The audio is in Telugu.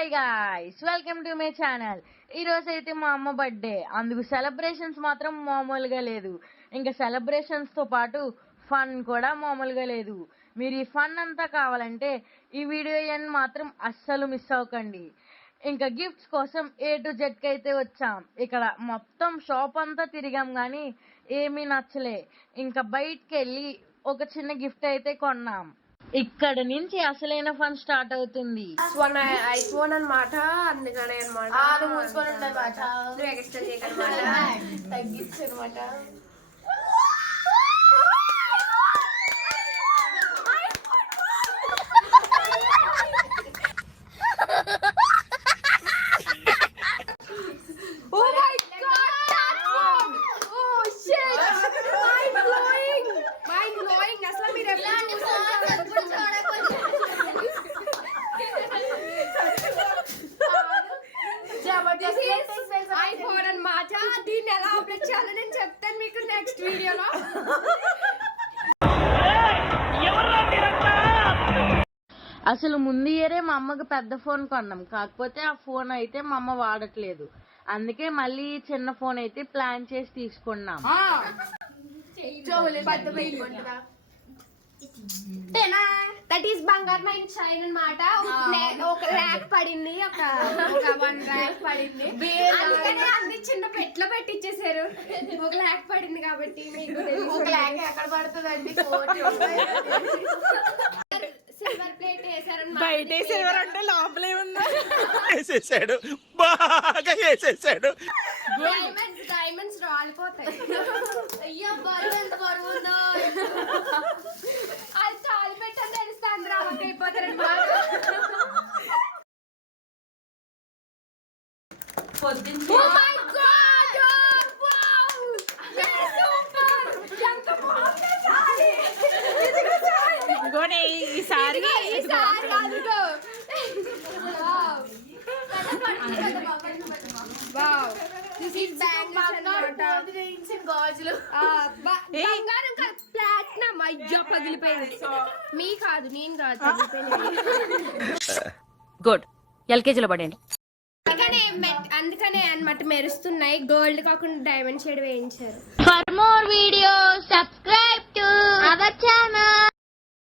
Hi guys, welcome to my channel. ఈ రోజు అయితే మా అమ్మ బర్త్డే, అందుకు సెలబ్రేషన్స్ మాత్రం మామూలుగా లేదు. ఇంకా సెలబ్రేషన్స్ తో పాటు ఫన్ కూడా మామూలుగా లేదు. మీరు ఈ ఫన్ అంతా కావాలంటే ఈ వీడియో మాత్రం అస్సలు మిస్ అవ్వకండి. ఇంకా గిఫ్ట్స్ కోసం A to Z అయితే వచ్చాం. ఇక్కడ మొత్తం షాప్ అంతా తిరిగాం కానీ ఏమీ నచ్చలే. ఇంకా బయటికి వెళ్ళి ఒక చిన్న గిఫ్ట్ అయితే కొన్నాం. ఇక్కడ నుంచి అసలైన ఫన్ స్టార్ట్ అవుతుంది. ఐఫోన్ అన్నమాట, అందుకనే అనమాట తగ్గించు అనమాట. ఐఫోన్ అన్నమాట, దీన్ని ఎలా ఆపరేట్ చేయాలో నేను చెప్తాను మీకు నెక్స్ట్ వీడియోలో. అసలు ముందు ఇయరే మా అమ్మకి పెద్ద ఫోన్ కొన్నాం, కాకపోతే ఆ ఫోన్ అయితే మా అమ్మ వాడట్లేదు. అందుకే మళ్ళీ చిన్న ఫోన్ అయితే ప్లాన్ చేసి తీసుకున్నాం. దట్ ఈస్ బంగారు మైన్ చైన్ అన్నమాట. ఒక ర్యాక్ పడింది, ఒక 1 ర్యాక్ పడింది, అందుకని అన్ని చిన్న పెట్లో పెట్టించేసారు. ఒక ర్యాక్ పడింది కాబట్టి మీకు ఒక ర్యాక్ ఎక్కడ పడుతుందండి. సిల్వర్ ప్లేట్ వేసారన్నమాట. బయట సిల్వర్ అంటే లోపలే ఉందా? వేసేసాడు, బాగా వేసేసాడు. డైమండ్స్ రాలిపోతాయి. అయ్యో బరువు అది తాళి పెట్టని తెలిస్తే అందరూ అవకైపోతారన్నమాట. ఈసారి ప్లాటినం అయ్యో పగిలిపోయింది. మీ కాదు, నేను కాదు, పగిలిపోయింది. గుడ్, ఎల్కేజీలో పడండి. అందుకనే అన్నమాట మెరుస్తున్నాయి. గోల్డ్ కాకుండా డైమండ్ షేడ్ వేయించారు. For more videos subscribe to our channel.